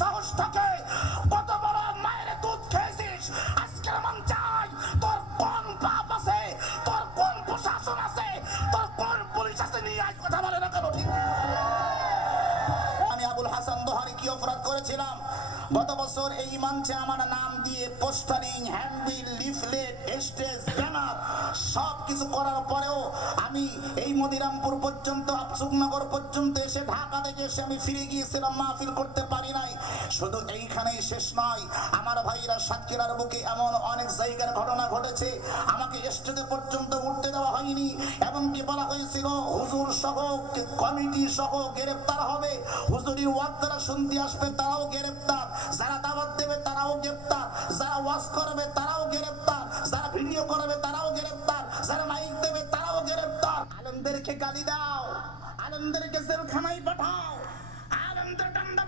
সাহস থাকে। কত বড় মায়ের দুধ খেয়েছিস? আজকের মান চাই তোর কোন পাপ আছে? তোর কোন প্রশাসন আছে? তোর কোন পুলিশ আছে? নিয়ে আজ কথা বলে না কেন ঠিক? আমি আবুল হাসান দোহারি কি অপরাধ করেছিলাম? গত বছর এই মঞ্চে আমার নাম দিয়ে postering handbill leaflet, stage, banner সব কিছু করার পরেও আমি এই মদিরামপুর পর্যন্ত, আফসুকনগর পর্যন্ত এসে ঢাকা থেকে এসে আমি ফিরে গিয়েছিলাম মাহফিল করতে পারি নাই। শুধু এইখানেই শেষ নয়, আমার ভাইরা সাতক্ষীরার বুকে এমন অনেক জায়গার ঘটনা ঘটেছে, আমাকে স্টেজে পর্যন্ত উঠতে দেওয়া হয়নি, এমনকি বলা হয়েছিল, হুজুর সহ কমিটি সহ গ্রেপ্তার হবে হুজুরি ওয়াজ যারা শুনতে আসবে তারাও গ্রেপ্তার, যারা দাওয়াত দেবে তারাও গ্রেপ্তার, যারা ওয়াজ করবে তারাও গ্রেপ্তার, যারা ভিডিও করবে তারাও গ্রেপ্তার, যারা মাইক দেবে তারাও গ্রেপ্তার। আলমদেরকে গালি দাও, আলমদেরকে জেলখানায় পাঠাও, আলমদের ডান্ডা